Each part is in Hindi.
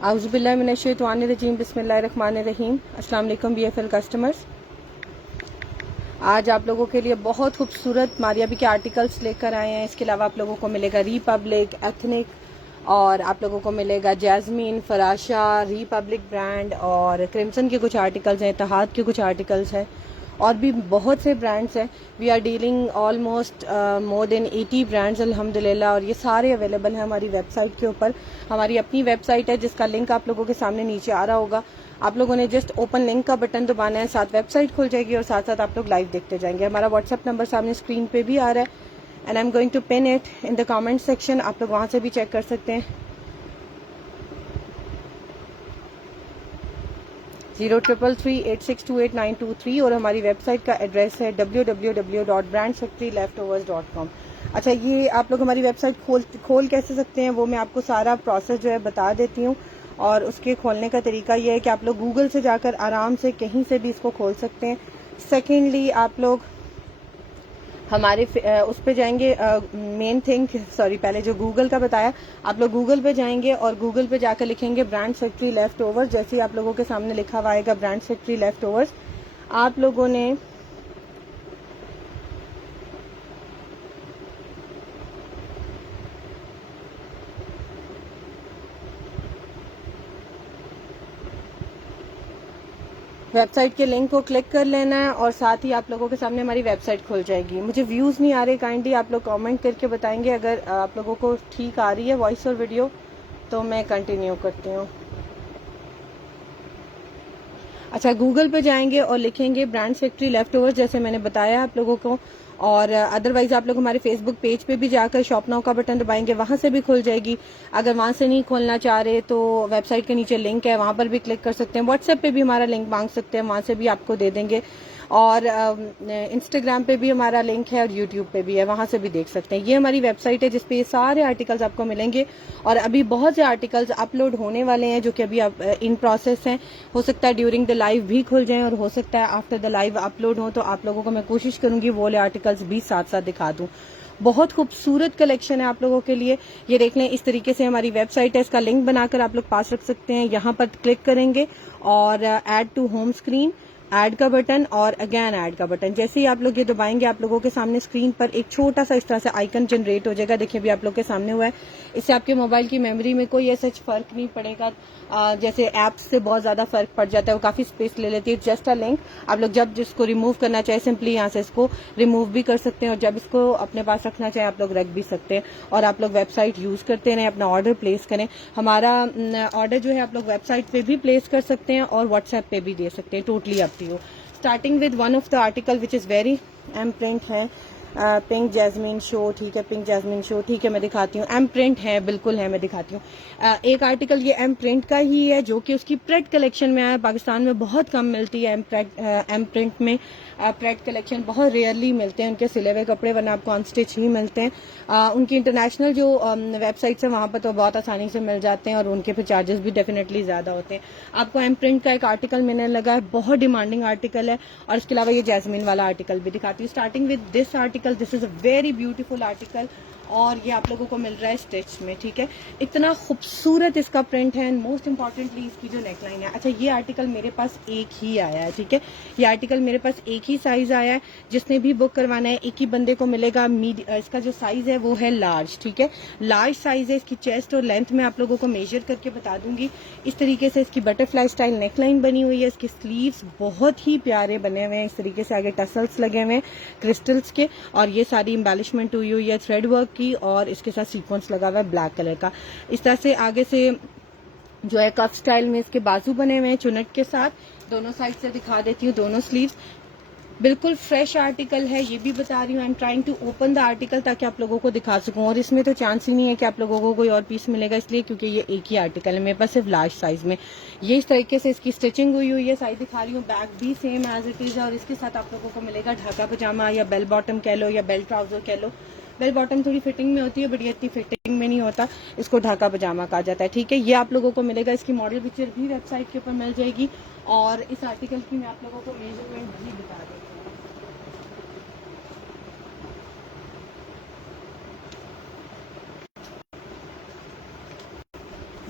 आउज़ुबिल्लाहिमिनश्शैतानिर्रजीम बिस्मिल्लाहिर्रहमानिर्रहीम। अस्सलाम वालेकुम बीएफएल कस्टमर्स। आज आप लोगों के लिए बहुत खूबसूरत मारियाबी के आर्टिकल्स लेकर आए हैं। इसके अलावा आप लोगों को मिलेगा रिपब्लिक, एथनिक और आप लोगों को मिलेगा जैस्मीन, फराशा, रिपब्लिक ब्रांड और क्रिम्सन के कुछ आर्टिकल्स हैं, इत्तेहाद के कुछ आर्टिकल्स हैं और भी बहुत से ब्रांड्स हैं। We are dealing almost more than 80 brands अल्हम्दुलिल्लाह और ये सारे अवेलेबल हैं हमारी वेबसाइट के ऊपर। हमारी अपनी वेबसाइट है जिसका लिंक आप लोगों के सामने नीचे आ रहा होगा। आप लोगों ने जस्ट ओपन लिंक का बटन दबाना है, साथ वेबसाइट खुल जाएगी और साथ साथ आप लोग लाइव देखते जाएंगे। हमारा व्हाट्सएप नंबर सामने स्क्रीन पे भी आ रहा है and I am going to pin it in the comment section. आप लोग वहां से भी चेक कर सकते हैं। 0333862892 और हमारी वेबसाइट का एड्रेस है www.brandsfactoryleftovers.com। अच्छा, ये आप लोग हमारी वेबसाइट खोल कैसे सकते हैं वो मैं आपको सारा प्रोसेस जो है बता देती हूँ। और उसके खोलने का तरीका ये है कि आप लोग गूगल से जाकर आराम से कहीं से भी इसको खोल सकते हैं। सेकेंडली आप लोग हमारे उस पे जाएंगे, मेन थिंग सॉरी पहले जो गूगल का बताया, आप लोग गूगल पे जाएंगे और गूगल पे जाकर लिखेंगे ब्रांड फैक्ट्री लेफ्ट ओवर्स। जैसे ही आप लोगों के सामने लिखा हुआ आएगा ब्रांड फैक्ट्री लेफ्ट ओवर्स, आप लोगों ने वेबसाइट के लिंक को क्लिक कर लेना है और साथ ही आप लोगों के सामने हमारी वेबसाइट खुल जाएगी। मुझे व्यूज नहीं आ रहे, काइंडली आप लोग कमेंट करके बताएंगे। अगर आप लोगों को ठीक आ रही है वॉइस और वीडियो तो मैं कंटिन्यू करती हूँ। अच्छा, गूगल पे जाएंगे और लिखेंगे ब्रांड फैक्ट्री लेफ्ट ओवर्स जैसे मैंने बताया आप लोगों को। और अदरवाइज आप लोग हमारे फेसबुक पेज पे भी जाकर शॉप नाउ का बटन दबाएंगे, वहां से भी खुल जाएगी। अगर वहां से नहीं खोलना चाह रहे तो वेबसाइट के नीचे लिंक है, वहां पर भी क्लिक कर सकते हैं। व्हाट्सएप पे भी हमारा लिंक मांग सकते हैं, वहां से भी आपको दे देंगे। और इंस्टाग्राम पे भी हमारा लिंक है और यूट्यूब पे भी है, वहां से भी देख सकते हैं। ये हमारी वेबसाइट है जिसपे ये सारे आर्टिकल्स आपको मिलेंगे और अभी बहुत से आर्टिकल्स अपलोड होने वाले हैं जो कि अभी इन प्रोसेस हैं। हो सकता है ड्यूरिंग द लाइव भी खुल जाएं और हो सकता है आफ्टर द लाइव अपलोड हो, तो आप लोगों को मैं कोशिश करूंगी वो वाले आर्टिकल्स भी साथ साथ दिखा दूं। बहुत खूबसूरत कलेक्शन है आप लोगों के लिए। ये देख लें, इस तरीके से हमारी वेबसाइट है, इसका लिंक बनाकर आप लोग पास रख सकते हैं। यहाँ पर क्लिक करेंगे और add to home screen, add का बटन और अगेन ऐड का बटन। जैसे ही आप लोग ये दबाएंगे आप लोगों के सामने स्क्रीन पर एक छोटा सा इस तरह से आइकन जनरेट हो जाएगा। देखिए अभी आप लोग के सामने हुआ है। इससे आपके मोबाइल की मेमोरी में कोई ऐसा फर्क नहीं पड़ेगा। जैसे ऐप्स से बहुत ज्यादा फर्क पड़ जाता है, वो काफी स्पेस ले लेती है। जस्ट अ लिंक, आप लोग जब जिसको रिमूव करना चाहे सिंपली यहाँ से इसको रिमूव भी कर सकते हैं और जब इसको अपने पास रखना चाहे आप लोग रख भी सकते हैं। और आप लोग वेबसाइट यूज करते रहें, अपना ऑर्डर प्लेस करें। हमारा ऑर्डर जो है आप लोग वेबसाइट पे भी प्लेस कर सकते हैं और व्हाट्सएप पे भी दे सकते हैं, totally up to you. Starting with one of the article which is very M print है, पिंक जैस्मिन शो। ठीक है, पिंक जैस्मिन शो, ठीक है मैं दिखाती हूँ। एम प्रिंट है, बिल्कुल है, मैं दिखाती हूँ। एक आर्टिकल ये एम प्रिंट का ही है जो कि उसकी प्रेड कलेक्शन में आया। पाकिस्तान में बहुत कम मिलती है एम प्रिंट में प्रेड कलेक्शन बहुत रेयरली मिलते हैं उनके सिले हुए कपड़े, वरना आपको अनस्टिच ही मिलते हैं। उनकी इंटरनेशनल जो वेबसाइट्स है वहां पर तो बहुत आसानी से मिल जाते हैं और उनके फिर चार्जेस भी डेफिनेटली ज्यादा होते हैं। आपको एम प्रिंट का एक आर्टिकल मिलने लगा है, बहुत डिमांडिंग आर्टिकल है। और इसके अलावा ये जैस्मिन वाला आर्टिकल भी दिखाती हूँ। Starting with this article, this is a very beautiful article और ये आप लोगों को मिल रहा है स्टिच में। ठीक है, इतना खूबसूरत इसका प्रिंट है एंड मोस्ट इंपॉर्टेंटली इसकी जो नेकलाइन है। अच्छा, ये आर्टिकल मेरे पास एक ही आया है। ठीक है, ये आर्टिकल मेरे पास एक ही साइज आया है। जिसने भी बुक करवाना है एक ही बंदे को मिलेगा। इसका जो साइज है वो है लार्ज। ठीक है, लार्ज साइज है। इसकी चेस्ट और लेंथ में आप लोगों को मेजर करके बता दूंगी। इस तरीके से इसकी बटरफ्लाई स्टाइल नेकलाइन बनी हुई है। इसके स्लीव्स बहुत ही प्यारे बने हुए हैं, इस तरीके से आगे टसल्स लगे हुए हैं क्रिस्टल्स के और ये सारी एम्बेलिशमेंट हुई है थ्रेड वर्क की और इसके साथ सीक्वेंस लगा हुआ है ब्लैक कलर का। इस तरह से आगे से जो है कफ स्टाइल में इसके बाजू बने हुए हैं चुनट के साथ। दोनों साइड से दिखा देती हूँ, दोनों स्लीव्स बिल्कुल फ्रेश आर्टिकल है, ये भी बता रही हूँ। I am trying to open the article ताकि आप लोगों को दिखा सकूं और इसमें तो चांस ही नहीं है कि आप लोगों को कोई और पीस मिलेगा, इसलिए क्योंकि ये एक ही आर्टिकल है मेरे पास सिर्फ लार्ज साइज में। ये इस तरीके से इसकी स्टिचिंग हुई है, साइज दिखा रही हूँ। बैक भी सेम एज इट इज है और इसके साथ आप लोगों को मिलेगा ढाका पजामा या बेल बॉटम कह लो या बेल ट्राउजर कह लो। बेल बॉटम थोड़ी फिटिंग में होती है बट ये इतनी फिटिंग में नहीं होता, इसको ढाका पजामा कहा जाता है। ठीक है, ये आप लोगों को मिलेगा। इसकी मॉडल पिक्चर भी वेबसाइट के ऊपर मिल जाएगी और इस आर्टिकल की मैं आप लोगों को मेजरमेंट भी बता देती हूँ।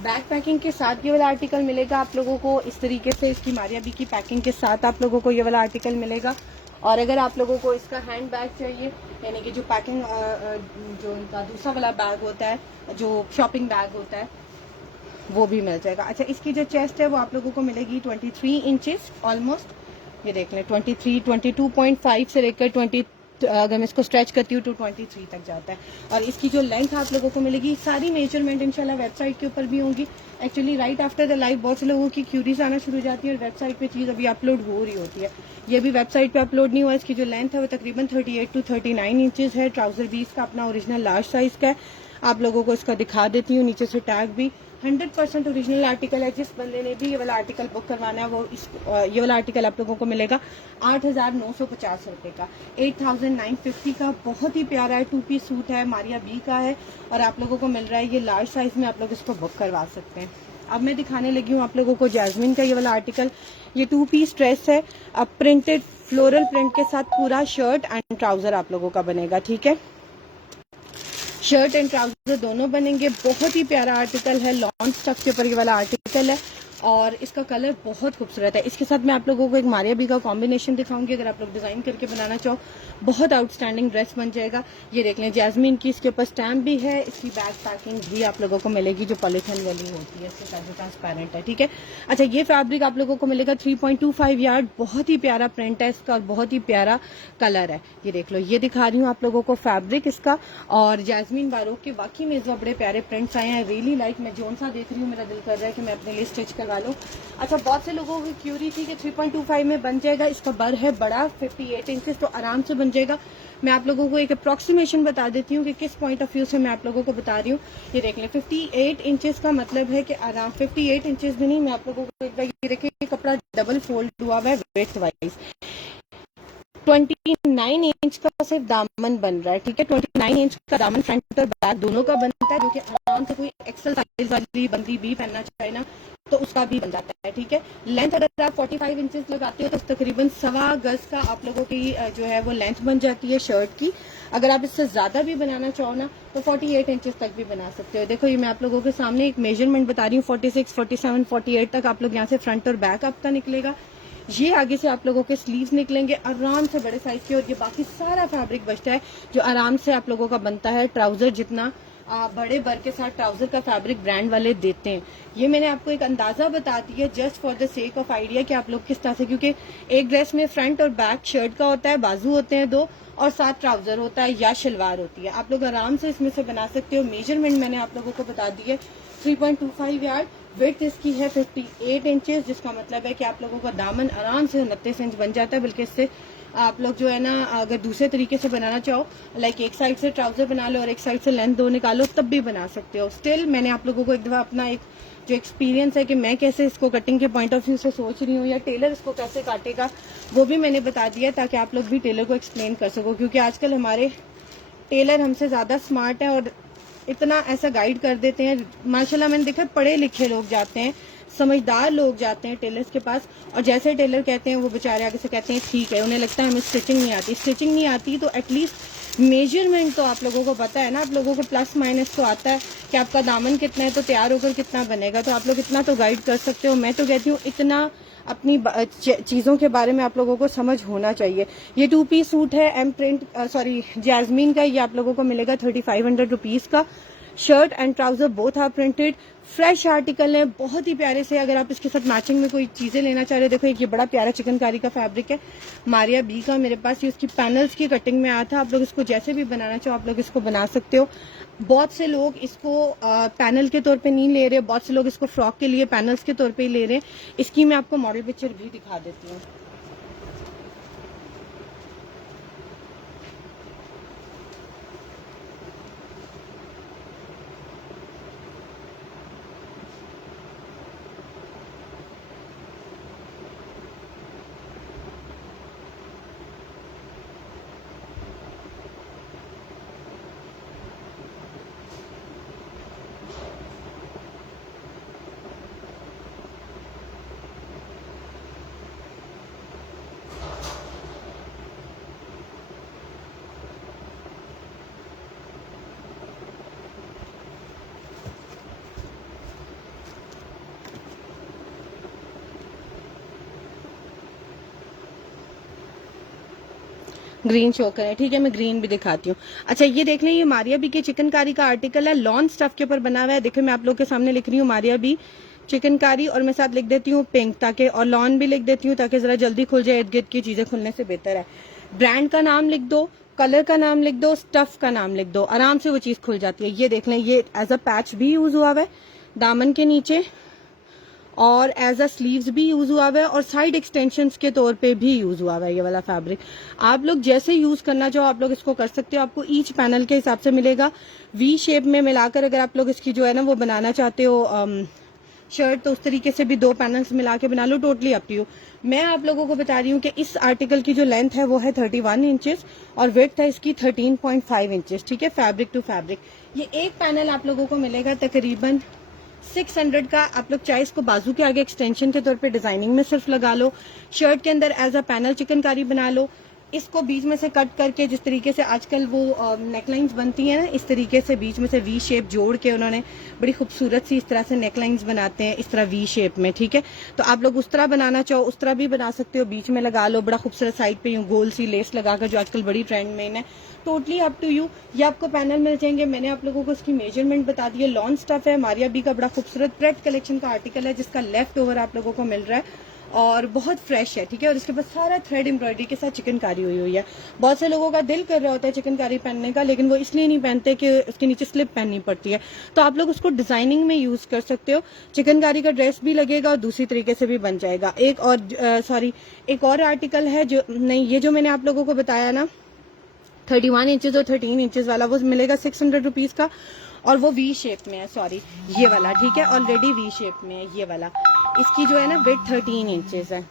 बैक पैकिंग के साथ ये वाला आर्टिकल मिलेगा आप लोगों को इस तरीके से, इसकी मारिया बी की पैकिंग के साथ आप लोगों को ये वाला आर्टिकल मिलेगा। और अगर आप लोगों को इसका हैंड बैग चाहिए, यानी कि जो पैकिंग जो इनका दूसरा वाला बैग होता है, जो शॉपिंग बैग होता है, वो भी मिल जाएगा। अच्छा, इसकी जो चेस्ट है वो आप लोगों को मिलेगी 23 इंचेस ऑलमोस्ट, ये देख लें 23, 22.5 से लेकर 20, अगर मैं इसको स्ट्रेच करती हूँ तो 23 तक जाता है। और इसकी जो लेंथ आप लोगों को मिलेगी, सारी मेजरमेंट इंशाल्लाह वेबसाइट के ऊपर भी होंगी। Actually right after the live बहुत से लोगों की क्यूरीज आना शुरू हो जाती है और वेबसाइट पे चीज़ अभी अपलोड हो रही होती है, ये भी वेबसाइट पे अपलोड नहीं हुआ। इसकी जो लेंथ है वो तकरीबन 38 to 39 इंचेस है। ट्राउजर भी इसका अपना ओरिजिनल लार्ज साइज का है। आप लोगों को इसका दिखा देती हूँ, नीचे से टैग भी 100% ओरिजिनल आर्टिकल है। जिस बंदे ने भी ये वाला आर्टिकल बुक करवाना है वो ये वाला आर्टिकल आप लोगों को मिलेगा 8,950 रुपये का, 8,950 का। बहुत ही प्यारा है, 2 पीस सूट है, मारिया बी का है और आप लोगों को मिल रहा है ये लार्ज साइज में। आप लोग इसको बुक करवा सकते हैं। अब मैं दिखाने लगी हूँ आप लोगों को जैस्मिन का ये वाला आर्टिकल। ये 2 पीस ड्रेस है, अब प्रिंटेड फ्लोरल प्रिंट के साथ पूरा शर्ट एंड ट्राउजर आप लोगों का बनेगा, ठीक है। शर्ट एंड ट्राउजर दोनों बनेंगे। बहुत ही प्यारा आर्टिकल है, लॉन्च स्टफ के ऊपर ये वाला आर्टिकल है और इसका कलर बहुत खूबसूरत है। इसके साथ मैं आप लोगों को एक मारिया बी का कॉम्बिनेशन दिखाऊंगी, अगर आप लोग डिजाइन करके बनाना चाहो बहुत आउटस्टैंडिंग ड्रेस बन जाएगा। ये देख लें, जैस्मिन की इसके ऊपर स्टैम्प भी है। इसकी बैक पैकिंग भी आप लोगों को मिलेगी जो पॉलिथीन वाली होती है, इसके साथ जो ट्रांसपेरेंट है, ठीक है। अच्छा, ये फैब्रिक आप लोगों को मिलेगा 3.25 यार्ड। बहुत ही प्यारा प्रिंट है इसका और बहुत ही प्यारा कलर है। ये देख लो, ये दिखा रही हूँ आप लोगों को फैब्रिक इसका। और जैस्मिन बारोक के वाकई में जो बड़े प्यारे प्रिंट्स आए हैं, रियली लाइक। मैं जोन सा देख रही हूँ, मेरा दिल कर रहा है कि मैं अपने लिए स्टिच करवा लूँ। अच्छा, बहुत से लोगों की क्यूरी थी कि 3.25 में बन जाएगा। इसका बर है बड़ा 58 इंचेस, तो आराम से बन जाएगा। मैं आप लोगों को एक अप्रोक्सीमेशन बता देती हूँ कि किस पॉइंट ऑफ व्यू से मैं आप लोगों को बता रही हूँ। ये देख लें, 58 इंचेस का मतलब है कि आराम 58 इंचेस भी नहीं, मैं आप लोगों को एक बार ये देखिए, कपड़ा डबल फोल्ड हुआ हुआ है वेस्ट वाइज। 29 इंच का सिर्फ दामन बन रहा है, ठीक है। 29 इंच का दामन फ्रंट और बैक दोनों का बनता है, जो कि आराम से कोई एक्सल साइज वाली बंदी भी पहनना चाहे ना तो उसका भी बन जाता है, ठीक है। लेंथ अगर आप 45 इंचेस लगाते हो तो तकरीबन 1.25 गज का आप लोगों की जो है वो लेंथ बन जाती है शर्ट की। अगर आप इससे ज्यादा भी बनाना चाहो ना तो 48 इंचेस तक भी बना सकते हो। देखो, ये मैं आप लोगों के सामने एक मेजरमेंट बता रही हूँ, 46, 47, 48 तक आप लोग यहाँ से फ्रंट और बैक आपका निकलेगा। ये आगे से आप लोगों के स्लीव्स निकलेंगे आराम से बड़े साइज के, और ये बाकी सारा फैब्रिक बचता है जो आराम से आप लोगों का बनता है ट्राउजर जितना। बड़े बर के साथ ट्राउजर का फैब्रिक ब्रांड वाले देते हैं। ये मैंने आपको एक अंदाजा बता दिया just for the sake of idea कि आप लोग किस तरह से, क्योंकि एक ड्रेस में फ्रंट और बैक शर्ट का होता है, बाजू होते हैं 2 और साथ ट्राउजर होता है या शलवार होती है। आप लोग आराम से इसमें से बना सकते हो। मेजरमेंट मैंने आप लोगों को बता दी है, 3.25 यार्ड। विड्थ इसकी है 58 इंचेस, जिसका मतलब है कि आप लोगों का दामन आराम से 29 इंच बन जाता है। बल्कि इससे आप लोग जो है ना, अगर दूसरे तरीके से बनाना चाहो, लाइक एक साइड से ट्राउजर बना लो और एक साइड से लेंथ 2 निकालो, तब भी बना सकते हो। स्टिल मैंने आप लोगों को एक दफा अपना एक जो एक्सपीरियंस है कि मैं कैसे इसको कटिंग के पॉइंट ऑफ व्यू से सोच रही हूँ या टेलर इसको कैसे काटेगा, वो भी मैंने बता दिया ताकि आप लोग भी टेलर को एक्सप्लेन कर सको। क्योंकि आजकल हमारे टेलर हमसे ज्यादा स्मार्ट है और इतना ऐसा गाइड कर देते हैं। माशाल्लाह मैंने देखा पढ़े लिखे लोग जाते हैं, समझदार लोग जाते हैं टेलर्स के पास, और जैसे टेलर कहते हैं वो बेचारे आगे से कहते हैं ठीक है। उन्हें लगता है हमें स्टिचिंग नहीं आती। स्टिचिंग नहीं आती तो एटलीस्ट मेजरमेंट तो आप लोगों को पता है ना, आप लोगों को प्लस माइनस तो आता है कि आपका दामन कितना है तो तैयार होकर कितना बनेगा, तो आप लोग इतना तो गाइड कर सकते हो। मैं तो कहती हूँ इतना अपनी चीजों के बारे में आप लोगों को समझ होना चाहिए। ये 2 पीस सूट है एम प्रिंट जैस्मिन का, ये आप लोगों को मिलेगा 3500 रुपीज का। Shirt and trouser both are printed, fresh article है, बहुत ही प्यारे से। अगर आप इसके साथ मैचिंग में कोई चीजें लेना चाह रहे हो, देखो एक ये बड़ा प्यारा चिकनकारी का फैब्रिक है मारिया बी का मेरे पास, ये उसकी पैनल्स की कटिंग में आया था। आप लोग इसको जैसे भी बनाना चाहो आप लोग इसको बना सकते हो। बहुत से लोग इसको पैनल के तौर पे नहीं ले रहे, बहुत से लोग इसको फ्रॉक के लिए पैनल्स के तौर पे ही ले रहे हैं। इसकी मैं आपको मॉडल पिक्चर भी दिखा देती हूँ। ग्रीन शो करें, ठीक है, मैं ग्रीन भी दिखाती हूँ। अच्छा ये देख लें, ये मारिया बी के चिकनकारी का आर्टिकल है, लॉन स्टफ के ऊपर बना हुआ है। देखिए मैं आप लोग के सामने लिख रही हूँ मारिया बी चिकनकारी, और मैं साथ लिख देती हूँ पिंक, ताकि, और लॉन भी लिख देती हूँ ताकि जरा जल्दी खुल जाए, इर्द गिर्द की चीजें खुलने से बेहतर है। ब्रांड का नाम लिख दो, कलर का नाम लिख दो, स्टफ का नाम लिख दो, आराम से वो चीज खुल जाती है। ये देख लें, ये एज अ पैच भी यूज हुआ हुआ है दामन के नीचे, और एज अ स्लीव्स भी यूज हुआ हुआ है, और साइड एक्सटेंशंस के तौर पे भी यूज हुआ हुआ है ये वाला फैब्रिक। आप लोग जैसे यूज करना चाहो आप लोग इसको कर सकते हो, आपको ईच पैनल के हिसाब से मिलेगा। वी शेप में मिलाकर अगर आप लोग इसकी जो है ना वो बनाना चाहते हो शर्ट, तो उस तरीके से भी 2 पैनल्स मिला के बना लो, टोटली अप टू यू। मैं आप लोगों को बता रही हूँ कि इस आर्टिकल की जो लेंथ है वो है 31 इंचेस और विड्थ है इसकी 13.5 इंचेस, ठीक है, फैब्रिक टू फैब्रिक। ये एक पैनल आप लोगों को मिलेगा तकरीबन 600 का। आप लोग चाहे इसको बाजू के आगे एक्सटेंशन के तौर पे डिजाइनिंग में सिर्फ लगा लो, शर्ट के अंदर एज अ पैनल चिकनकारी बना लो, इसको बीच में से कट करके, जिस तरीके से आजकल वो नेकलाइंस बनती है ना, इस तरीके से बीच में से वी शेप जोड़ के उन्होंने बड़ी खूबसूरत सी इस तरह से नेकलाइंस बनाते हैं, इस तरह वी शेप में, ठीक है। तो आप लोग उस तरह बनाना चाहो उस तरह भी बना सकते हो, बीच में लगा लो बड़ा खूबसूरत साइड पे यूं गोल सी लेस लगाकर, जो आजकल बड़ी ट्रेंड में है। Totally up to you. ये आपको पैनल मिल जाएंगे, मैंने आप लोगों को इसकी मेजरमेंट बता दी है। लॉन स्टफ है, मारिया बी का बड़ा खूबसूरत प्रेट कलेक्शन का आर्टिकल है, जिसका लेफ्ट ओवर आप लोगों को मिल रहा है और बहुत फ्रेश है, ठीक है। और इसके बाद सारा थ्रेड एम्ब्रॉयडरी के साथ चिकनकारी हुई हुई है। बहुत से लोगों का दिल कर रहा होता है चिकनकारी पहनने का, लेकिन वो इसलिए नहीं पहनते कि उसके नीचे स्लिप पहननी पड़ती है, तो आप लोग उसको डिजाइनिंग में यूज कर सकते हो। चिकनकारी का ड्रेस भी लगेगा और दूसरी तरीके से भी बन जाएगा। एक और आर्टिकल है जो नहीं, ये जो मैंने आप लोगों को बताया ना 31 इंचेस और 13 इंचेस वाला, वो मिलेगा 600 रुपीज का, और वो वी शेप में है, सॉरी ये वाला, ठीक है, ऑलरेडी वी शेप में है ये वाला। इसकी जो है ना विड्थ 13 इंचेस है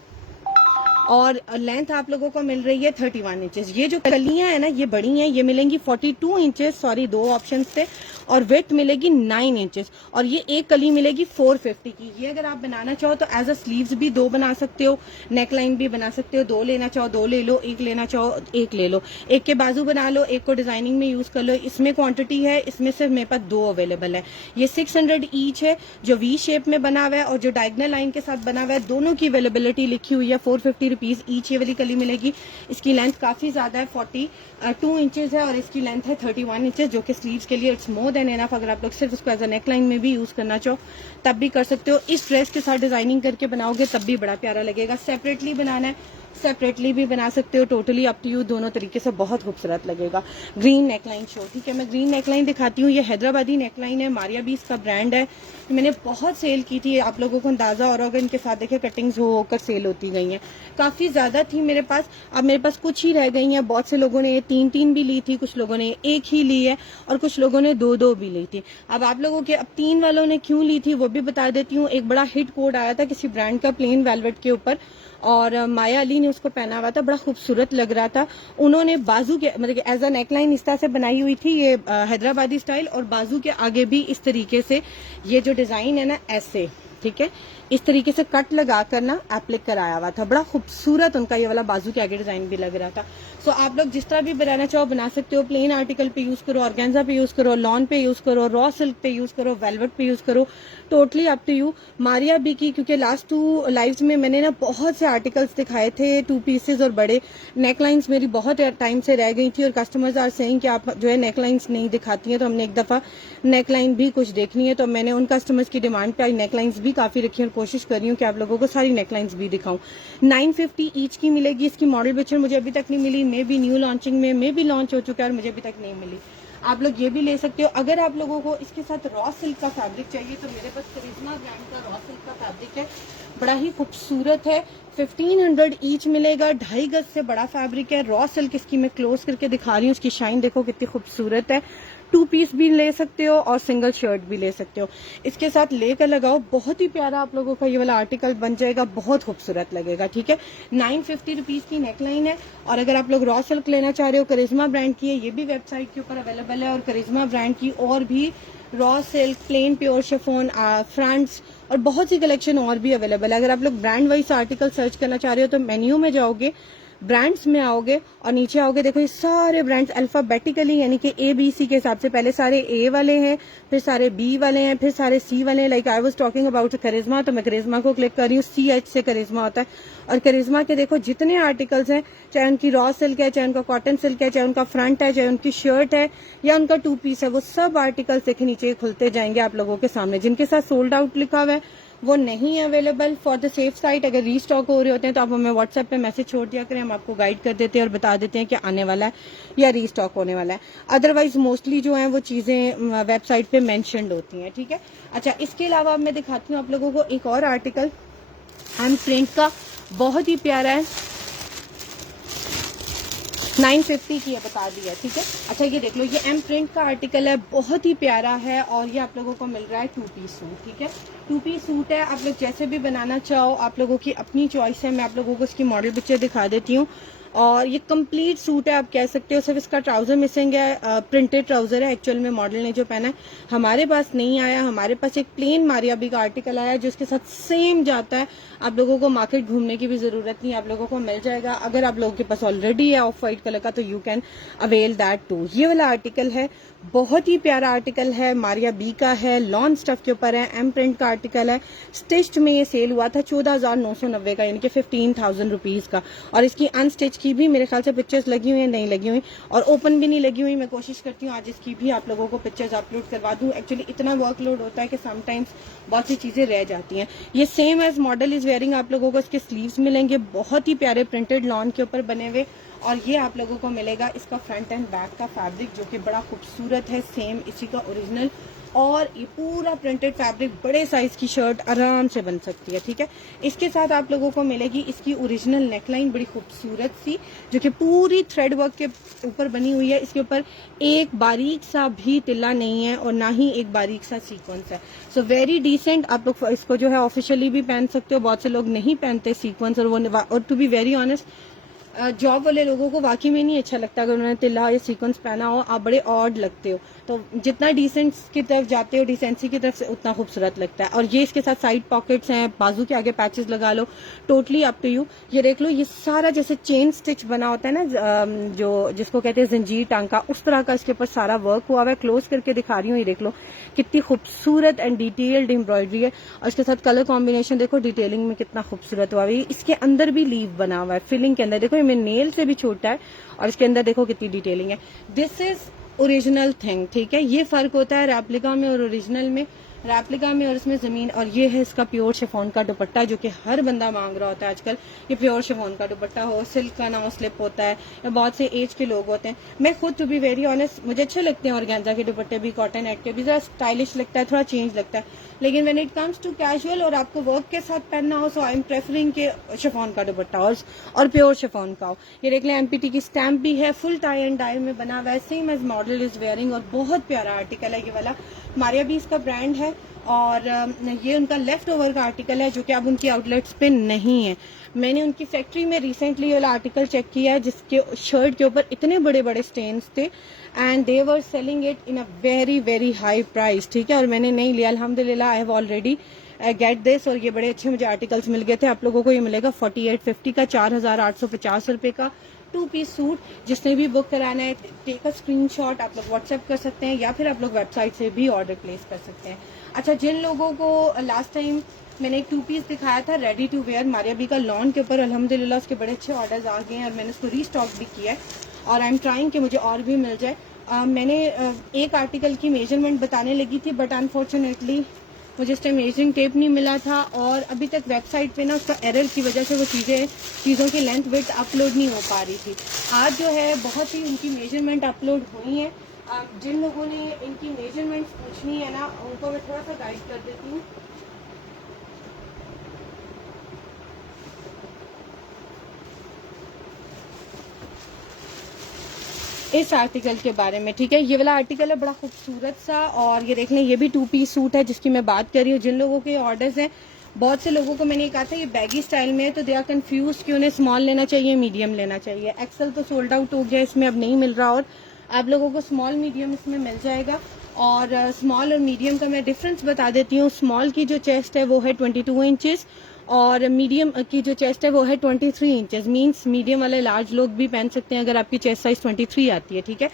और लेंथ आप लोगों को मिल रही है 31 इंचेस। ये जो कलियां है ना ये बड़ी हैं, ये मिलेंगी 42 इंचेस, सॉरी 2 ऑप्शन थे, और विड्थ मिलेगी 9 इंचेस, और ये एक कली मिलेगी 450 की। ये अगर आप बनाना चाहो तो एज अ स्लीव्स भी 2 बना सकते हो, नेकलाइन भी बना सकते हो, 2 लेना चाहो 2 ले लो, एक लेना चाहो एक ले लो, एक के बाजू बना लो, एक को डिजाइनिंग में यूज कर लो। इसमें क्वांटिटी है, इसमें सिर्फ मेरे पास 2 अवेलेबल है। ये 600 ईच है, जो वी शेप में बना हुआ है और जो डायगनल लाइन के साथ बना हुआ है, दोनों की अवेलेबिलिटी लिखी हुई है। 450 रुपीज ईच ये वाली कली मिलेगी। इसकी लेंथ काफी ज्यादा है, 42 इंचेस है, और इसकी लेंथ है 31 इंचेस, जो कि स्लीव्स के लिए इट्स मोर देन एनफ। अगर आप लोग सिर्फ उसको एज अ नेकलाइन में भी यूज करना चाहो तब भी कर सकते हो। इस ड्रेस के साथ डिजाइनिंग करके बनाओगे तब भी बड़ा प्यारा लगेगा। सेपरेटली बनाना है सेपरेटली भी बना सकते हो, टोटली अप टू यू, दोनों तरीके से बहुत खूबसूरत लगेगा। ग्रीन नेकलाइन शो, ठीक है, मैं ग्रीन नेकलाइन दिखाती हूँ। ये हैदराबादी नेकलाइन है, मारिया बीस का ब्रांड है, मैंने बहुत सेल की थी, आप लोगों को अंदाजा और होगा, इनके साथ देखिए कटिंग्स होकर सेल होती गई हैं, काफी ज्यादा थी मेरे पास, अब मेरे पास कुछ ही रह गई हैं। बहुत से लोगों ने 3 भी ली थी, कुछ लोगों ने 1 ही ली है, और कुछ लोगों ने 2 भी ली थी। अब आप लोगों के, अब 3 वालों ने क्यों ली थी वो भी बता देती हूँ। एक बड़ा हिट कोड आया था किसी ब्रांड का प्लेन वेलवेट के ऊपर, और माया अली ने उसको पहना हुआ था, बड़ा खूबसूरत लग रहा था। उन्होंने बाजू के मतलब एज अ नेकलाइन इस तरह से बनाई हुई थी, ये हैदराबादी स्टाइल, और बाजू के आगे भी इस तरीके से ये जो डिजाइन है ना ऐसे, ठीक है, इस तरीके से कट लगा कर ना एप्लिक कराया हुआ था, बड़ा खूबसूरत उनका ये वाला बाजू के आगे डिजाइन भी लग रहा था। सो आप लोग जिस तरह भी बनाना चाहो बना सकते हो। प्लेन आर्टिकल पे यूज करो, ऑर्गेन्जा पे यूज करो, लॉन पे यूज करो, रॉ सिल्क पे यूज करो, वेलवेट पे यूज करो, totally up to you. Maria B की, क्योंकि लास्ट 2 लाइव्स में मैंने ना बहुत से आर्टिकल्स दिखाए थे 2 पीसेज और बड़े नेकलाइंस मेरी बहुत टाइम से रह गई थी, और कस्टमर्स आर सेइंग कि आप जो है नेकलाइंस नहीं दिखाती हैं, तो हमने एक दफा नेकलाइन भी कुछ देखनी है, तो मैंने उन कस्टमर्स की डिमांड पे नेकलाइंस भी काफी रखी और कोशिश कर रही हूँ कि आप लोगों को सारी नेकलाइंस भी दिखाऊं। 950 ईच की मिलेगी। इसकी मॉडल पिक्चर मुझे अभी तक नहीं मिली, मे भी न्यू लॉन्चिंग में, मे भी लॉन्च हो चुका है और मुझे अभी तक नहीं मिली। आप लोग ये भी ले सकते हो। अगर आप लोगों को इसके साथ रॉ सिल्क का फैब्रिक चाहिए तो मेरे पास करिश्मा ब्रांड का रॉ सिल्क का फैब्रिक है, बड़ा ही खूबसूरत है, 1500 ईच मिलेगा। 2.5 गज से बड़ा फैब्रिक है, रॉ सिल्क। इसकी मैं क्लोज करके दिखा रही हूँ, उसकी शाइन देखो कितनी खूबसूरत है। 2 पीस भी ले सकते हो और सिंगल शर्ट भी ले सकते हो, इसके साथ लेकर लगाओ, बहुत ही प्यारा आप लोगों का ये वाला आर्टिकल बन जाएगा, बहुत खूबसूरत लगेगा, ठीक है। 950 रुपीज की नेकलाइन है। और अगर आप लोग रॉ सिल्क लेना चाह रहे हो, करिश्मा ब्रांड की है, ये भी वेबसाइट के ऊपर अवेलेबल है, और करिश्मा ब्रांड की और भी raw silk, plain pure chiffon, fronts और बहुत सी कलेक्शन और भी अवेलेबल है। अगर आप लोग ब्रांड वाइज आर्टिकल सर्च करना चाह रहे हो तो मेन्यू में जाओगे, ब्रांड्स में आओगे और नीचे आओगे, देखो ये सारे ब्रांड्स अल्फाबेटिकली यानी कि ABC के हिसाब से, पहले सारे A वाले हैं, फिर सारे B वाले हैं, फिर सारे C वाले हैं। Like I was talking about Karishma, तो मैं करिश्मा को क्लिक कर रही हूँ, CH से करिश्मा होता है। और करिश्मा के देखो जितने आर्टिकल्स हैं, चाहे उनकी रॉ सिल्क है, चाहे उनका कॉटन सिल्क है, चाहे उनका फ्रंट है, चाहे उनकी शर्ट है या उनका 2 पीस है, वो सब आर्टिकल्स देखे नीचे खुलते जाएंगे आप लोगों के सामने। जिनके साथ सोल्ड आउट लिखा हुआ है वो नहीं है available for the safe site. अगर रीस्टॉक हो रहे होते हैं तो आप हमें व्हाट्सएप पे मैसेज छोड़ दिया करें, हम आपको गाइड कर देते हैं और बता देते हैं कि आने वाला है या रीस्टॉक होने वाला है। अदरवाइज मोस्टली जो है वो चीजें वेबसाइट पे मेंशन्ड होती हैं, ठीक है। अच्छा, इसके अलावा मैं दिखाती हूँ आप लोगों को एक और आर्टिकल एम प्रिंट का, बहुत ही प्यारा है, 950 की है, बता दिया, ठीक है। अच्छा ये देख लो, ये एम प्रिंट का आर्टिकल है, बहुत ही प्यारा है और ये आप लोगों को मिल रहा है 2 पीस सूट, ठीक है। 2 पीस सूट है, आप लोग जैसे भी बनाना चाहो, आप लोगों की अपनी चॉइस है। मैं आप लोगों को इसकी मॉडल पिक्चर दिखा देती हूँ। और ये कंप्लीट सूट है, आप कह सकते हो। सिर्फ इसका ट्राउजर मिसिंग है, प्रिंटेड ट्राउजर है एक्चुअल में, मॉडल ने जो पहना है हमारे पास नहीं आया। हमारे पास एक प्लेन मारियाबी का आर्टिकल आया जिसके साथ सेम जाता है। आप लोगों को मार्केट घूमने की भी जरूरत नहीं, आप लोगों को मिल जाएगा। अगर आप लोगों के पास ऑलरेडी है ऑफ व्हाइट कलर का तो you can avail that too. ये वाला आर्टिकल है, बहुत ही प्यारा आर्टिकल है, मारियाबी का है, लॉन स्टफ के ऊपर है, एम प्रिंट का आर्टिकल है। स्टिच्ड में ये सेल हुआ था 14,990 का, यानी कि 15,000 रुपीज का। और इसकी अनस्टिच की भी मेरे ख्याल से पिक्चर्स लगी हुई है, नहीं लगी हुई, और ओपन भी नहीं लगी हुई। मैं कोशिश करती हूँ आज इसकी भी आप लोगों को पिक्चर्स अपलोड करवा दूं। एक्चुअली इतना वर्कलोड होता है कि समटाइम्स बहुत सी चीजें रह जाती हैं। ये same as model is wearing, आप लोगों को इसके स्लीव्स मिलेंगे, बहुत ही प्यारे प्रिंटेड लॉन के ऊपर बने हुए। और ये आप लोगों को मिलेगा इसका फ्रंट एंड बैक का फैब्रिक, जो कि बड़ा खूबसूरत है, सेम इसी का ओरिजिनल। और ये पूरा प्रिंटेड फैब्रिक, बड़े साइज की शर्ट आराम से बन सकती है, ठीक है। इसके साथ आप लोगों को मिलेगी इसकी ओरिजिनल नेकलाइन, बड़ी खूबसूरत सी, जो कि पूरी थ्रेड वर्क के ऊपर बनी हुई है। इसके ऊपर एक बारीक सा भी तिल्ला नहीं है और ना ही एक बारीक सा सीक्वेंस है। So very decent. आप लोग इसको जो है ऑफिशियली भी पहन सकते हो, बहुत से लोग नहीं पहनते सीक्वेंस, और to be very honest job वाले लोगों को वाकई में नहीं अच्छा लगता अगर उन्होंने तिल्ला या सीक्वेंस पहना हो, आप बड़े ऑड लगते हो। तो जितना डिसेंट की तरफ जाते हो, डिसेंसी की तरफ से, उतना खूबसूरत लगता है। और ये इसके साथ साइड पॉकेट्स हैं, बाजू के आगे पैचेस लगा लो, टोटली अप टू यू। ये देख लो, ये सारा जैसे चेन स्टिच बना होता है ना, जो जिसको कहते हैं जंजीर टांका, उस तरह का इसके ऊपर सारा वर्क हुआ हुआ है। क्लोज करके दिखा रही हूँ, ये देख लो कितनी खूबसूरत एंड डिटेल्ड एम्ब्रॉयडरी है। और इसके साथ कलर कॉम्बिनेशन देखो, डिटेलिंग में कितना खूबसूरत हुआ है। इसके अंदर भी लीव बना हुआ है, फिलिंग के अंदर देखो, ये मेरे नेल से भी छोटा है और इसके अंदर देखो कितनी डिटेलिंग है। दिस इज ओरिजिनल थिंग, ठीक है। ये फर्क होता है रेप्लिका में और ओरिजिनल में। रेप्लिका में और इसमें जमीन। और ये है इसका प्योर शिफॉन का दुपट्टा, जो कि हर बंदा मांग रहा होता है आजकल। ये प्योर शिफॉन का दुपट्टा हो, सिल्क का ना हो, स्लिप होता है, या बहुत से एज के लोग होते हैं। मैं खुद टू बी वेरी ऑनेस्ट, मुझे अच्छे लगते हैं ऑर्गेन्जा के दुपट्टे भी, कॉटन एड के भी, जरा स्टाइलिश लगता है, थोड़ा चेंज लगता है। लेकिन when it comes to casual और आपको वर्क के साथ पहनना हो, सो आई एम प्रेफरिंग के शिफॉन का दुपट्टा और प्योर शिफॉन का हो। ये देख लें, एमपीटी की स्टैम्प भी है, फुल टाई एंड डाई में बना हुआ है, same as model is wearing. और बहुत प्यारा आर्टिकल है ये वाला, मारियाबी इसका ब्रांड है। और ये उनका लेफ्ट ओवर का आर्टिकल है, जो कि अब उनकी आउटलेट्स पे नहीं है। मैंने उनकी फैक्ट्री में रिसेंटली वाला आर्टिकल चेक किया है, जिसके शर्ट के ऊपर इतने बड़े बड़े स्टेन्स थे, and they were selling it in a very very high price, ठीक है। और मैंने नहीं लिया, अल्हम्दुलिल्लाह, I have already get this. और ये बड़े अच्छे मुझे आर्टिकल्स मिल गए थे। आप लोगों को ये मिलेगा 4850 का, 4850 रुपए का 2 पीस सूट। जिसने भी बुक कराना है, टेक अ स्क्रीनशॉट, आप लोग व्हाट्सएप कर सकते हैं या फिर आप लोग वेबसाइट से भी ऑर्डर प्लेस कर सकते हैं। अच्छा, जिन लोगों को लास्ट टाइम मैंने एक 2 पीस दिखाया था रेडी टू वेयर मारियाबी का लॉन के ऊपर, अल्हम्दुलिल्लाह उसके बड़े अच्छे ऑर्डर्स आ गए हैं और मैंने उसको रीस्टॉक भी किया है और आई एम ट्राइंग कि मुझे और भी मिल जाए। मैंने एक आर्टिकल की मेजरमेंट बताने लगी थी, बट अनफॉर्चुनेटली मुझे इस टाइम मेजरिंग टेप नहीं मिला था, और अभी तक वेबसाइट पे ना उसका एरर की वजह से वो चीज़ों की लेंथ विड्थ अपलोड नहीं हो पा रही थी। आज जो है बहुत ही उनकी मेजरमेंट अपलोड हुई है। जिन लोगों ने इनकी मेजरमेंट्स पूछनी है ना, उनको मैं थोड़ा सा गाइड कर देती हूँ। इस आर्टिकल के बारे में, ठीक है। ये वाला आर्टिकल है बड़ा खूबसूरत सा, और ये देख लें, ये भी 2 पीस सूट है जिसकी मैं बात कर रही हूँ। जिन लोगों के ऑर्डर्स हैं, बहुत से लोगों को मैंने कहा था ये बैगी स्टाइल में है, तो दे आर कंफ्यूज कि उन्हें स्मॉल लेना चाहिए, मीडियम लेना चाहिए। एक्सल तो सोल्ड आउट हो गया, इसमें अब नहीं मिल रहा, और आप लोगों को स्मॉल मीडियम इसमें मिल जाएगा। और स्मॉल और मीडियम का मैं डिफरेंस बता देती हूँ। स्मॉल की जो चेस्ट है वो है 22 इंचेस, और मीडियम की जो चेस्ट है वो है 23 इंचेस, मीन्स मीडियम वाले लार्ज लोग भी पहन सकते हैं अगर आपकी चेस्ट साइज 23 आती है, ठीक है।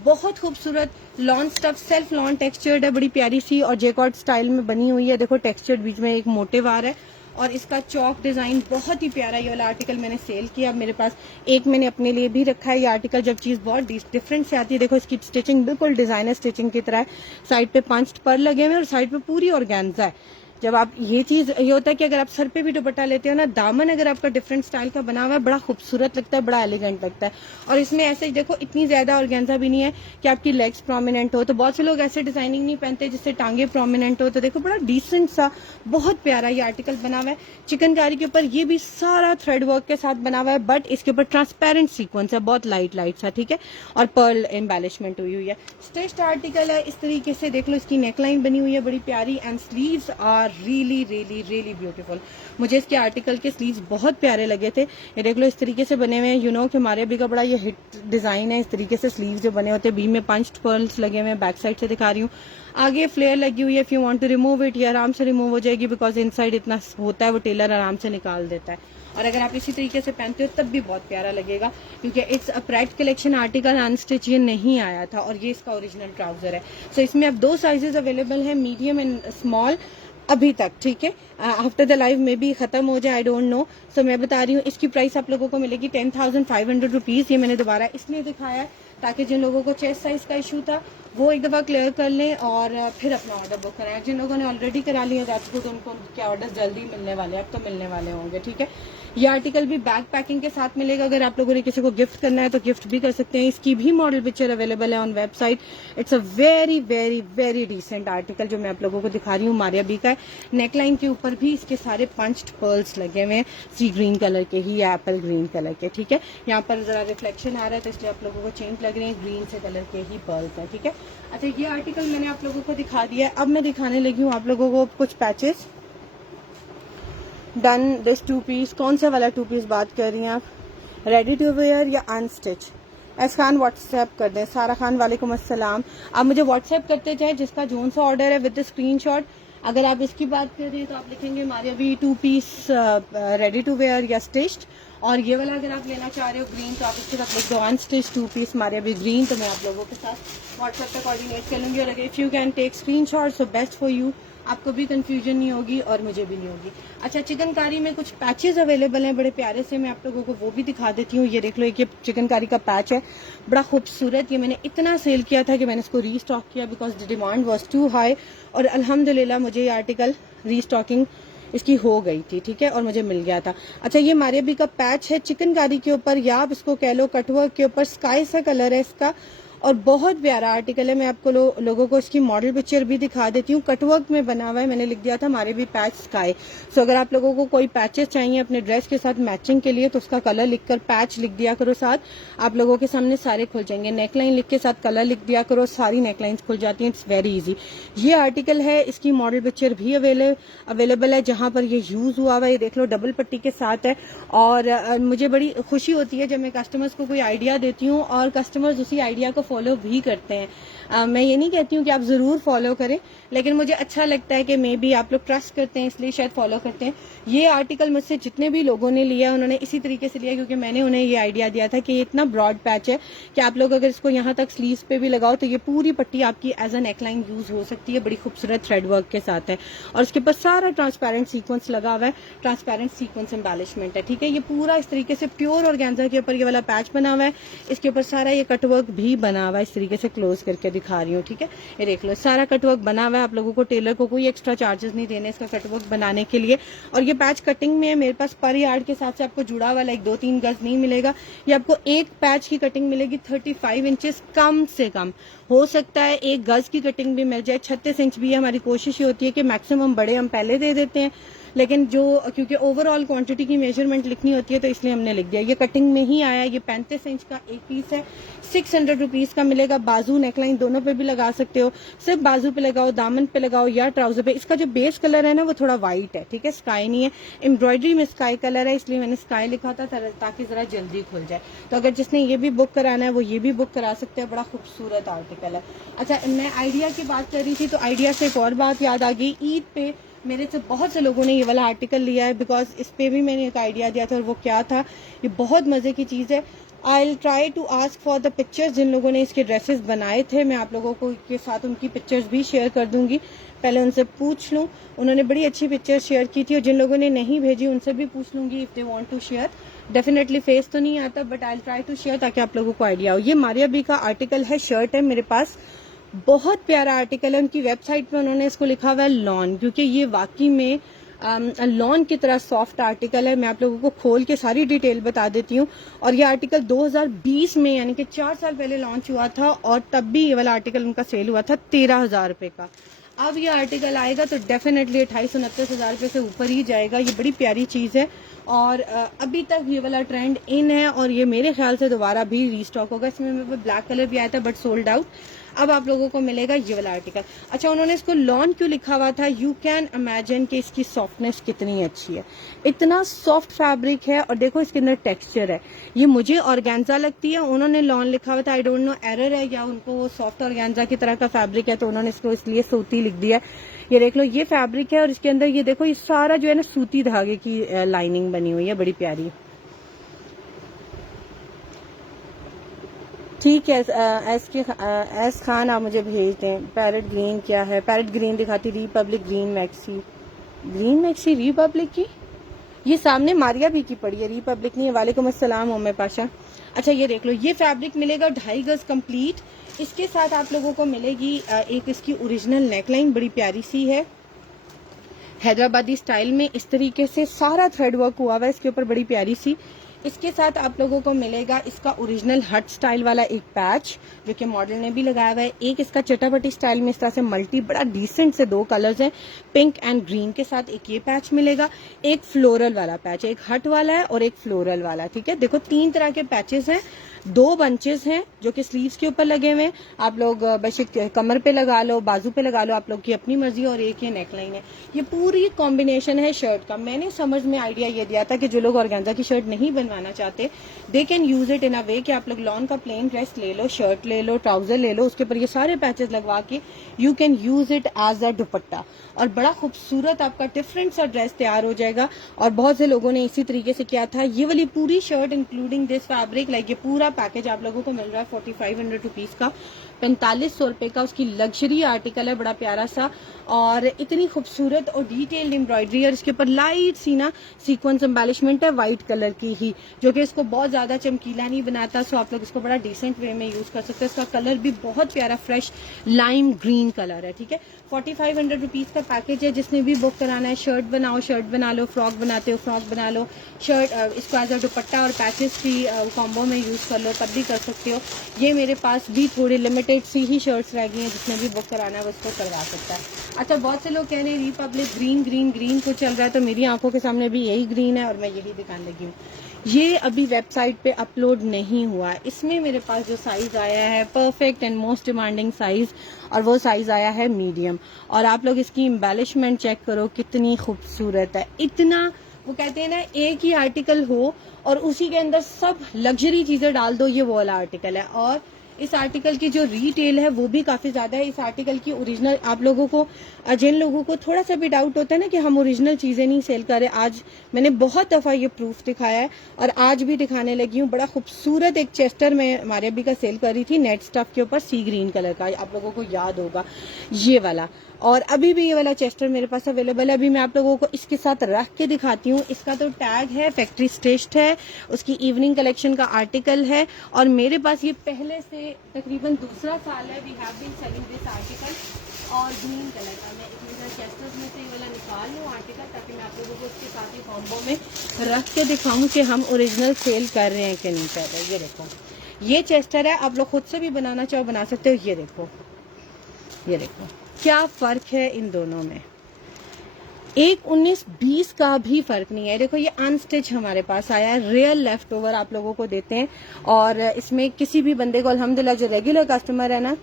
बहुत खूबसूरत lawn stuff, self lawn textured है, बड़ी प्यारी सी और जेकॉर्ड स्टाइल में बनी हुई है। देखो टेक्सचर्ड, बीच में एक मोटिव आ रहा है और इसका चौक डिजाइन बहुत ही प्यारा। ये वाला आर्टिकल मैंने सेल किया, मेरे पास एक मैंने अपने लिए भी रखा है। ये आर्टिकल जब चीज बहुत डिफरेंट से आती है, देखो इसकी स्टिचिंग बिल्कुल डिजाइनर स्टिचिंग की तरह है। साइड पे पंच्ड पर्ल लगे हुए हैं और साइड पे पूरी ऑर्गेन्जा है। जब आप ये चीज ये होता है कि अगर आप सर पे भी दुपट्टा लेते हो ना, दामन अगर आपका डिफरेंट स्टाइल का बना हुआ है, बड़ा खूबसूरत लगता है, बड़ा एलिगेंट लगता है। और इसमें ऐसे देखो इतनी ज्यादा ऑर्गेन्जा भी नहीं है कि आपकी लेग्स प्रोमिनेंट हो। तो बहुत से लोग ऐसे डिजाइनिंग नहीं पहनते जिससे टांगे प्रोमिनेंट हो। तो देखो बड़ा डिसेंट सा बहुत प्यारा ये आर्टिकल बना हुआ है। चिकनकारी के ऊपर ये भी सारा थ्रेड वर्क के साथ बना हुआ है, बट इसके ऊपर ट्रांसपेरेंट सीक्वेंस है, बहुत लाइट लाइट सा, ठीक है। और पर्ल एम्बेलिशमेंट हुई हुई है। स्टिच्ड आर्टिकल है इस तरीके से, देख लो इसकी नेकलाइन बनी हुई है बड़ी प्यारी and sleeves are really really beautiful. मुझे इसके आर्टिकल के स्लीव्स बहुत प्यारे लगे थे। ये देख लो इस तरीके से बने हुए हैं। यू नो कि हमारे भी का बड़ा ये हिट डिजाइन है, इस तरीके से स्लीव्स जो बने होते हैं, बी में पंच्ड पर्ल्स लगे हुए हैं। बैक साइड से दिखा रही हूँ, आगे फ्लेयर लगी हुई है। If you want to remove it, ये आराम से रिमूव हो जाएगी, बिकॉज इनसाइड इतना होता है वो टेलर आराम से निकाल देता है। और अगर आप इसी तरीके से पहनते हो तब भी बहुत प्यारा लगेगा, क्योंकि it's a pride collection article, unstitch ये नहीं आया था। और ये इसका ओरिजिनल ट्राउजर है। सो इसमें अब 2 साइजेस अवेलेबल है, मीडियम एंड स्मॉल अभी तक, ठीक है। आफ्टर द लाइव में भी खत्म हो जाए, आई डोंट नो। सो मैं बता रही हूँ इसकी प्राइस आप लोगों को मिलेगी 10,500 रुपीज। ये मैंने दोबारा इसलिए दिखाया है ताकि जिन लोगों को चेस्ट साइज का इशू था वो एक दफा क्लियर कर लें और फिर अपना ऑर्डर बुक कराएं। जिन लोगों ने ऑलरेडी करा लिया जाते तो उनको उनके ऑर्डर जल्दी मिलने वाले, अब तो मिलने वाले होंगे, ठीक है। ये आर्टिकल भी बैक पैकिंग के साथ मिलेगा। अगर आप लोगों ने किसी को गिफ्ट करना है तो गिफ्ट भी कर सकते हैं। इसकी भी मॉडल पिक्चर अवेलेबल है on website. It's a very decent article जो मैं आप लोगों को दिखा रही हूँ, मारिया बी का है। नेकलाइन के ऊपर भी इसके सारे पंच्ड पर्ल्स लगे हुए हैं, सी ग्रीन कलर के ही या एप्पल ग्रीन कलर के, ठीक है। यहाँ पर जरा रिफ्लेक्शन आ रहा है तो इसलिए आप लोगों को चेंज लग रहे हैं, ग्रीन से कलर के ही पर्ल्स है, ठीक है। अच्छा, ये आर्टिकल मैंने आप लोगों को दिखा दिया है। अब मैं दिखाने लगी हूँ आप लोगों को कुछ पैचेस डन दिस 2 पीस। कौन सा वाला 2 पीस बात कर रही हैं आप, रेडी टू वेयर या अनस्टिच? एस खान व्हाट्सएप कर दें। सारा खान वालेकुम अस्सलाम। आप मुझे व्हाट्सएप करते जाए जिसका जोन सा ऑर्डर है विद स्क्रीनशॉट। अगर आप इसकी बात कर रहे हैं तो आप लिखेंगे हमारे अभी 2 पीस रेडी टू वेयर या स्टिच्ड। और ये वाला अगर आप लेना चाह रहे हो ग्रीन तो आप इसके साथ लिख दो अनस्टिच 2 पीस हमारे अभी ग्रीन। तो मैं आप लोगों के साथ व्हाट्सएप पे कोऑर्डिनेट कर लूंगी। और अगर if you can take screenshot so best for you, आपको भी कंफ्यूजन नहीं होगी और मुझे भी नहीं होगी। अच्छा, चिकनकारी में कुछ पैचेस अवेलेबल हैं बड़े प्यारे से, मैं आप लोगों को वो भी दिखा देती हूँ। ये देख लो, एक ये चिकनकारी का पैच है, बड़ा खूबसूरत। ये मैंने इतना सेल किया था कि मैंने इसको रीस्टॉक किया because the demand was too high. और अल्हम्दुलिल्लाह मुझे ये आर्टिकल रीस्टॉकिंग इसकी हो गई थी, ठीक है, और मुझे मिल गया था। अच्छा, ये मारिया बी का पैच है चिकनकारी के ऊपर, या आप इसको कह लो कटवर्क के ऊपर। स्काई सा कलर है इसका और बहुत प्यारा आर्टिकल है। मैं आपको लोगों को इसकी मॉडल पिक्चर भी दिखा देती हूँ। कटवर्क में बना हुआ है, मैंने लिख दिया था हमारे भी पैच स्काई। सो अगर आप लोगों को कोई पैचेस चाहिए अपने ड्रेस के साथ मैचिंग के लिए तो उसका कलर लिखकर पैच लिख दिया करो साथ, आप लोगों के सामने सारे खुल जाएंगे। नेकलाइन लिख के साथ कलर लिख दिया करो, सारी नेकलाइंस खुल जाती हैं। It's very easy. ये आर्टिकल है, इसकी मॉडल पिक्चर भी अवेलेबल है जहां पर ये यूज हुआ हुआ है। ये देख लो, डबल पट्टी के साथ है। और मुझे बड़ी खुशी होती है जब मैं कस्टमर्स को कोई आइडिया देती हूँ और कस्टमर्स उसी आइडिया को फॉलो भी करते हैं। मैं ये नहीं कहती हूँ कि आप जरूर फॉलो करें, लेकिन मुझे अच्छा लगता है कि मे बी आप लोग ट्रस्ट करते हैं इसलिए शायद फॉलो करते हैं। ये आर्टिकल मुझसे जितने भी लोगों ने लिया उन्होंने इसी तरीके से लिया क्योंकि मैंने उन्हें ये आइडिया दिया था कि ये इतना ब्रॉड पैच है कि आप लोग अगर इसको यहाँ तक स्लीव्स पे भी लगाओ तो ये पूरी पट्टी आपकी एज अ नेकलाइन यूज हो सकती है। बड़ी खूबसूरत थ्रेड वर्क के साथ है और उसके ऊपर सारा ट्रांसपेरेंट सीक्वेंस लगा हुआ है, ट्रांसपेरेंट सीक्वेंस एम्बेलिशमेंट है, ठीक है। ये पूरा इस तरीके से प्योर ऑर्गेन्जा के ऊपर ये वाला पैच बना हुआ है। इसके ऊपर सारा ये कटवर्क भी बना हुआ है, इस तरीके से क्लोज करके दिखा रही हूँ, ठीक है। ये देख लो, सारा कटवर्क बना हुआ है। आप लोगों को टेलर को कोई एक्स्ट्रा चार्जेस नहीं देने इसका कटवर्क बनाने के लिए। और ये पैच कटिंग में है मेरे पास पर यार्ड के हिसाब से आपको जुड़ा वाला 1-2-3 गज नहीं मिलेगा। ये आपको एक पैच की कटिंग मिलेगी 35 इंचेस, कम से कम हो सकता है 1 गज की कटिंग भी मिल जाए। 36 इंच भी है। हमारी कोशिश ये होती है कि मैक्सिमम बड़े हम पहले दे देते हैं, लेकिन जो क्योंकि ओवरऑल क्वांटिटी की मेजरमेंट लिखनी होती है तो इसलिए हमने लिख दिया। ये कटिंग में ही आया। ये 35 इंच का एक पीस है, 600 रुपीज का मिलेगा। बाजू नेकलाइन दोनों पे भी लगा सकते हो, सिर्फ बाजू पे लगाओ, दामन पे लगाओ या ट्राउजर पे। इसका जो बेस कलर है ना वो थोड़ा व्हाइट है, ठीक है, स्काई नहीं है। एम्ब्रॉयडरी में स्काई कलर है इसलिए मैंने स्काई लिखा था ताकि जरा जल्दी खुल जाए। तो अगर जिसने ये भी बुक कराना है वो ये भी बुक करा सकते हैं। बड़ा खूबसूरत आर्टिकल है। अच्छा, मैं आइडिया की बात कर रही थी तो आइडिया से एक और बात याद आ गई। ईद पे मेरे से बहुत से लोगों ने ये वाला आर्टिकल लिया है, बिकॉज इस पे भी मैंने एक आइडिया दिया था और वो क्या था, ये बहुत मज़े की चीज़ है। I will try to ask for the pictures, जिन लोगों ने इसके ड्रेसेस बनाए थे मैं आप लोगों को के साथ उनकी पिक्चर्स भी शेयर कर दूंगी। पहले उनसे पूछ लूँ, उन्होंने बड़ी अच्छी पिक्चर्स शेयर की थी, और जिन लोगों ने नहीं भेजी उनसे भी पूछ लूंगी if they want to share. Definitely face तो नहीं आता, but I will try to share ताकि आप लोगों को आइडिया हो। ये मारिया बी का आर्टिकल है, शर्ट है मेरे पास, बहुत प्यारा आर्टिकल है। उनकी वेबसाइट पे उन्होंने इसको लिखा हुआ है लॉन, क्योंकि ये वाकई में लॉन की तरह सॉफ्ट आर्टिकल है। मैं आप लोगों को खोल के सारी डिटेल बता देती हूँ। और ये आर्टिकल 2020 में, यानी कि 4 साल पहले लॉन्च हुआ था, और तब भी ये वाला आर्टिकल उनका सेल हुआ था 13,000 रुपये का। अब ये आर्टिकल आएगा तो डेफिनेटली 28-29,000 रुपये से ऊपर ही जाएगा। ये बड़ी प्यारी चीज़ है, और अभी तक ये वाला ट्रेंड इन है, और ये मेरे ख्याल से दोबारा भी रीस्टॉक होगा। इसमें मेरे पास ब्लैक कलर भी आया था बट सोल्ड आउट। अब आप लोगों को मिलेगा ये वाला आर्टिकल। अच्छा, उन्होंने इसको लॉन क्यों लिखा हुआ था, यू कैन इमेजिन कि इसकी सॉफ्टनेस कितनी अच्छी है। इतना सॉफ्ट फैब्रिक है, और देखो इसके अंदर टेक्सचर है। ये मुझे ऑर्गेन्जा लगती है, उन्होंने लॉन लिखा हुआ था। आई डोंट नो एरर है या उनको सॉफ्ट ऑर्गेन्जा की तरह का फैब्रिक है तो उन्होंने इसको इसलिए सूती लिख दिया। ये देख लो, ये फैब्रिक है, और इसके अंदर ये देखो, ये सारा जो है ना सूती धागे की लाइनिंग बनी हुई है, बड़ी प्यारी। ठीक है, एस खान आप मुझे भेज दें। पैरेट ग्रीन क्या है, पैरेट ग्रीन दिखाती, रिपब्लिक ग्रीन मैक्सी रिपब्लिक की, ये सामने मारिया भी की पड़ी है, रिपब्लिक नहीं है। वालेकुम अस्सलाम उम्मे पाशा। अच्छा, ये देख लो, ये फैब्रिक मिलेगा 2.5 गज कंप्लीट। इसके साथ आप लोगों को मिलेगी एक इसकी ओरिजिनल नेकलाइन, बड़ी प्यारी सी है, हैदराबादी स्टाइल में इस तरीके से सारा थ्रेड वर्क हुआ हुआ है इसके ऊपर, बड़ी प्यारी सी। इसके साथ आप लोगों को मिलेगा इसका ओरिजिनल हट स्टाइल वाला एक पैच, जो कि मॉडल ने भी लगाया हुआ है। एक इसका चटापटी स्टाइल में इस तरह से मल्टी बड़ा डिसेंट से 2 कलर्स हैं, पिंक एंड ग्रीन के साथ एक ये पैच मिलेगा। एक फ्लोरल वाला पैच, एक हट वाला है और एक फ्लोरल वाला। ठीक है, देखो 3 तरह के पैचेस हैं, 2 बंचेस हैं जो कि स्लीव्स के ऊपर लगे हुए हैं। आप लोग बस कमर पे लगा लो, बाजू पे लगा लो, आप लोग की अपनी मर्जी। और एक ये नेकलाइन है, ये पूरी कॉम्बिनेशन है शर्ट का। मैंने समझ में आइडिया ये दिया था कि जो लोग ऑर्गेन्जा की शर्ट नहीं बनवाना चाहते, they can use it in a way कि आप लोग लॉन का प्लेन ड्रेस ले लो, शर्ट ले लो, ट्राउजर ले लो, उसके ऊपर ये सारे पैचेस लगवा के you can use it as a dupatta, और बड़ा खूबसूरत आपका डिफरेंट सा ड्रेस तैयार हो जाएगा। और बहुत से लोगों ने इसी तरीके से किया था। ये वाली पूरी shirt including this fabric, like ये पूरा पैकेज आप लोगों को मिल रहा है 4500 रुपीज का, 4500 रुपए का। उसकी लग्जरी आर्टिकल है, बड़ा प्यारा सा, और इतनी खूबसूरत और डिटेल्ड एम्ब्रॉयडरी, और इसके ऊपर लाइट सी ना सीक्वेंस एम्बेलिशमेंट है व्हाइट कलर की ही, जो कि इसको बहुत ज्यादा चमकीला नहीं बनाता। सो आप लोग इसको बड़ा डिसेंट वे में यूज कर सकते हैं। इसका कलर भी बहुत प्यारा फ्रेश लाइम ग्रीन कलर है। ठीक है, 4500 रुपीज का पैकेज है। जिसने भी बुक कराना है, शर्ट बनाओ, शर्ट बना लो, फ्रॉक बनाते हो फ्रॉक बना लो, शर्ट इसको एज अ दुपट्टा और पैचेस की कॉम्बो में यूज कर लो, तब भी कर सकते हो। ये मेरे पास भी थोड़ी लिमिटेड सी ही शर्ट्स रह गई हैं, जिसने भी बुक कराना है वो इसको करवा सकता है। अच्छा, बहुत से लोग कह रहे हैं रिपब्लिक ग्रीन को चल रहा है, तो मेरी आंखों के सामने भी यही ग्रीन है और मैं यही दिखाने लगी हूँ। ये अभी वेबसाइट पे अपलोड नहीं हुआ है। इसमें मेरे पास जो साइज आया है perfect and most demanding size, और वो साइज आया है मीडियम। और आप लोग इसकी एम्बेलिशमेंट चेक करो कितनी खूबसूरत है। इतना, वो कहते हैं ना, एक ही आर्टिकल हो और उसी के अंदर सब लग्जरी चीजें डाल दो, ये वो वाला आर्टिकल है। और इस आर्टिकल की जो रिटेल है वो भी काफी ज्यादा है। इस आर्टिकल की ओरिजिनल, आप लोगों को, जिन लोगों को थोड़ा सा भी डाउट होता है ना कि हम ओरिजिनल चीजें नहीं सेल कर रहे, आज मैंने बहुत दफा ये प्रूफ दिखाया है और आज भी दिखाने लगी हूँ। बड़ा खूबसूरत एक चेस्टर मैं मारिया बी का सेल कर रही थी नेट स्टफ के ऊपर, सी ग्रीन कलर का, आप लोगों को याद होगा ये वाला। और अभी भी ये वाला चेस्टर मेरे पास अवेलेबल है। अभी मैं आप लोगों को इसके साथ रख के दिखाती हूँ। इसका तो टैग है, फैक्ट्री स्टिच्ड है, उसकी इवनिंग कलेक्शन का आर्टिकल है, और मेरे पास ये पहले से तकरीबन दूसरा साल है। We have been selling this article, और ग्रीन कलर का। मैं इसमें चेस्टर्स में से ये वाला निकाल लूँ आर्टिकल, ताकि मैं आप लोगों को इसके साथ ही कॉम्बो में रख के दिखाऊँ कि हम ओरिजिनल सेल कर रहे हैं कि नहीं कर रहे। ये देखो, ये चेस्टर है, आप लोग खुद से भी बनाना चाहो बना सकते हो। ये देखो, ये देखो क्या फर्क है इन दोनों में, एक 19-20 का भी फर्क नहीं है। देखो, ये अनस्टिच हमारे पास आया है, रियल लेफ्ट ओवर आप लोगों को देते हैं। और इसमें किसी भी बंदे को, अल्हम्दुलिल्लाह जो रेगुलर कस्टमर है ना,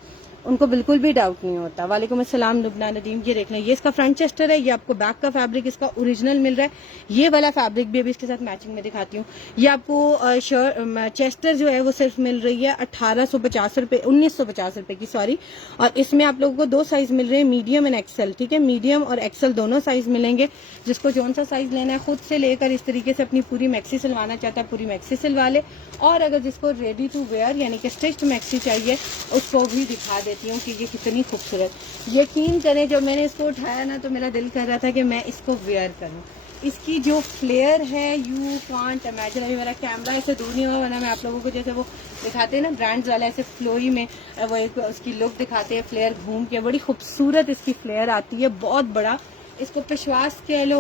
उनको बिल्कुल भी डाउट नहीं होता। वालेकुम अस्सलाम लुबना नदीम, ये देख लें, ये इसका फ्रंट चेस्टर है, ये आपको बैक का फैब्रिक इसका ओरिजिनल मिल रहा है। ये वाला फैब्रिक भी अभी इसके साथ मैचिंग में दिखाती हूँ। ये आपको चेस्टर जो है वो सिर्फ मिल रही है 1850 रुपए, 1950 रुपए की, सॉरी। और इसमें आप लोगों को 2 साइज मिल रहे हैं, मीडियम एंड एक्सेल, ठीक है। मीडियम और एक्सेल दोनों साइज मिलेंगे। जिसको जौन सा साइज लेना है खुद से लेकर इस तरीके से अपनी पूरी मैक्सी सिलवाना चाहता है, पूरी मैक्सी सिलवा ले। और अगर जिसको रेडी टू वेयर यानी कि स्टिच्ड मैक्सी चाहिए, उसको भी दिखा देती हूँ कि ये कितनी खूबसूरत। यकीन करें, जब मैंने इसको उठाया ना तो मेरा दिल कर रहा था कि मैं इसको वेयर करूँ। इसकी जो फ्लेयर है, यू कांट इमेजिन। अभी मेरा कैमरा ऐसे दूर नहीं हुआ, वरना मैं आप लोगों को जैसे वो दिखाते हैं ना ब्रांड्स वाले, ऐसे फ्लोई में वो एक उसकी लुक दिखाते हैं, फ्लेयर घूम के बड़ी खूबसूरत इसकी फ्लेयर आती है, बहुत बड़ा। इसको पेशवास कह लो,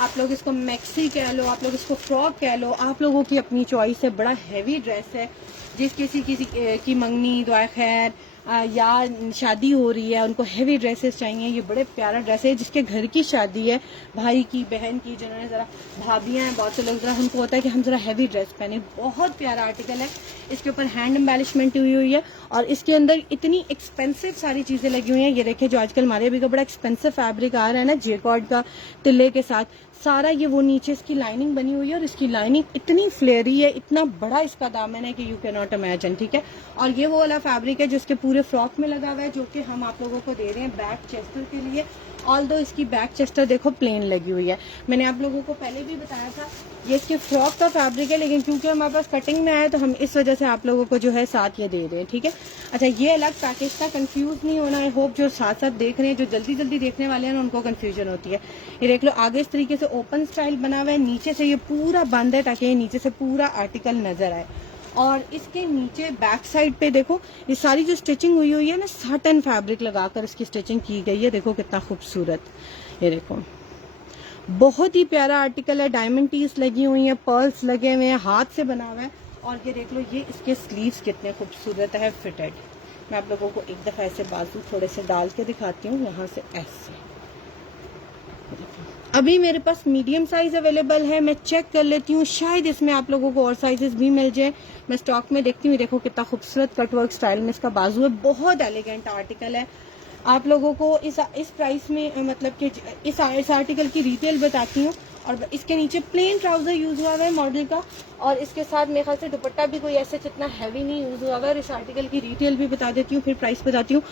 आप लोग इसको मैक्सी कह लो, आप लोग इसको फ्रॉक कह लो, आप लोगों की अपनी चॉइस है। बड़ा हैवी ड्रेस है, जिस किसी की मंगनी, दुआ खैर या शादी हो रही है, उनको हैवी ड्रेसेस चाहिए। ये बड़े प्यारा ड्रेस है, जिसके घर की शादी है, भाई की, बहन की, जिन्होंने ज़रा भाभियाँ हैं, बहुत से लोग ज़रा हमको होता है कि हम ज़रा हैवी ड्रेस पहने। बहुत प्यारा आर्टिकल है। इसके ऊपर हैंड एम्बेलिशमेंट हुई हुई है और इसके अंदर इतनी एक्सपेंसिव सारी चीज़ें लगी हुई हैं। ये देखिए, जो आजकल हमारे अभी का बड़ा एक्सपेंसिव फैब्रिक आ रहा है ना, जेकॉर्ड का तिल्ले के साथ, सारा ये वो नीचे इसकी लाइनिंग बनी हुई है। और इसकी लाइनिंग इतनी फ्लेयरी है, इतना बड़ा इसका दामन है कि यू कैन नॉट इमेजिन, ठीक है। और ये वो वाला फैब्रिक है जो इसके पूरे फ्रॉक में लगा हुआ है, जो कि हम आप लोगों को दे रहे हैं बैक चेस्टर के लिए। ऑल दो इसकी बैक चेस्टर देखो प्लेन लगी हुई है। मैंने आप लोगों को पहले भी बताया था ये इसके फ्रॉक का फैब्रिक है, लेकिन क्योंकि हमारे पास कटिंग में आया तो हम इस वजह से आप लोगों को जो है साथ ये दे रहे हैं, ठीक है। अच्छा, ये अलग पैकेज था, कंफ्यूज नहीं होना। आई होप जो साथ साथ देख रहे हैं, जो जल्दी जल्दी देखने वाले हैं ना, उनको कंफ्यूजन होती है। ये देख लो, आगे इस तरीके से ओपन स्टाइल बना हुआ है, नीचे से ये पूरा बंद है ताकि ये नीचे से पूरा आर्टिकल नजर आए। और इसके नीचे बैक साइड पे देखो, ये सारी जो स्टिचिंग हुई हुई है ना, साटन फैब्रिक लगाकर इसकी स्टिचिंग की गई है। देखो कितना खूबसूरत, ये देखो, बहुत ही प्यारा आर्टिकल है। डायमंड टीज लगी हुई है, पर्ल्स लगे हुए हैं, हाथ से बना हुआ है। और ये देख लो, ये इसके स्लीव्स कितने खूबसूरत है, फिटेड। मैं आप लोगों को एक दफा ऐसे बाजू थोड़े से डाल के दिखाती हूँ, यहाँ से ऐसे। अभी मेरे पास मीडियम साइज अवेलेबल है, मैं चेक कर लेती हूँ, शायद इसमें आप लोगों को और साइजेस भी मिल जाए। मैं स्टॉक में देखती हूँ। देखो कितना खूबसूरत कटवर्क स्टाइल में इसका बाजू है, बहुत एलिगेंट आर्टिकल है। आप लोगों को इस प्राइस में, मतलब कि इस आर्टिकल की रिटेल बताती हूँ। और इसके नीचे प्लेन ट्राउजर यूज हुआ है मॉडल का, और इसके साथ मेरे ख्याल से दुपट्टा भी कोई ऐसे जितना हैवी नहीं यूज हुआ है। और इस आर्टिकल की रिटेल भी बता देती हूँ, फिर प्राइस बताती हूँ।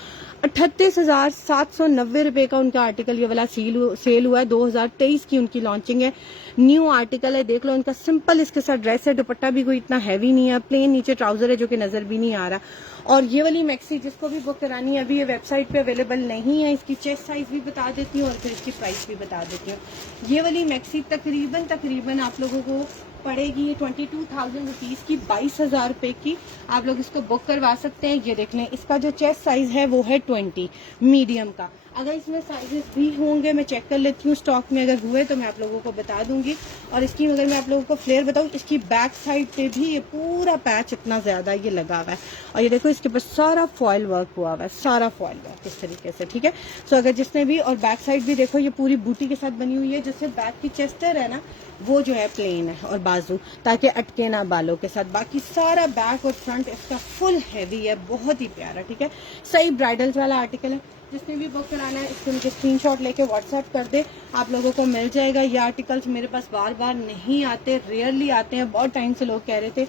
38,790 रुपए का उनका आर्टिकल ये वाला सेल हुआ है। 2023 की उनकी लॉन्चिंग है, न्यू आर्टिकल है। देख लो, इनका सिंपल इसके साथ ड्रेस है, दुपट्टा भी कोई इतना हैवी नहीं है, प्लेन नीचे ट्राउजर है जो कि नजर भी नहीं आ रहा। और ये वाली मैक्सी जिसको भी बुक करानी है, अभी ये वेबसाइट पे अवेलेबल नहीं है। इसकी चेस्ट साइज भी बता देती हूँ और फिर इसकी प्राइस भी बता देती हूँ। ये वाली मैक्सी तकरीबन आप लोगों को पड़ेगी 22,000 रुपीज की, 22,000 रुपए की। आप लोग इसको बुक करवा सकते हैं। ये देख लें, इसका जो चेस्ट साइज है वो है 20 मीडियम का। अगर इसमें साइजेस भी होंगे, मैं चेक कर लेती हूँ स्टॉक में, अगर हुए तो मैं आप लोगों को बता दूंगी। और इसकी अगर मैं आप लोगों को फ्लेयर बताऊँ, इसकी बैक साइड पे भी ये पूरा पैच इतना ज्यादा ये लगा हुआ है। और ये देखो, इसके ऊपर सारा फॉइल वर्क हुआ हुआ है, सारा फॉइल वर्क इस तरीके से, ठीक है। सो अगर जिसने भी, और बैक साइड भी देखो, ये पूरी बूटी के साथ बनी हुई है, जिससे बैक की चेस्टर है ना, वो जो है प्लेन है, और बाजू ताकि अटके ना बालों के साथ। बाकी सारा बैक और फ्रंट इसका फुल हैवी है, बहुत ही प्यारा, ठीक है। सही ब्राइडल्स वाला आर्टिकल है। जिसने भी बुक कराना है, इसको मुझे स्क्रीनशॉट लेके व्हाट्सएप कर दे, आप लोगों को मिल जाएगा। ये आर्टिकल्स मेरे पास बार बार नहीं आते, रेयरली आते हैं। बहुत टाइम से लोग कह रहे थे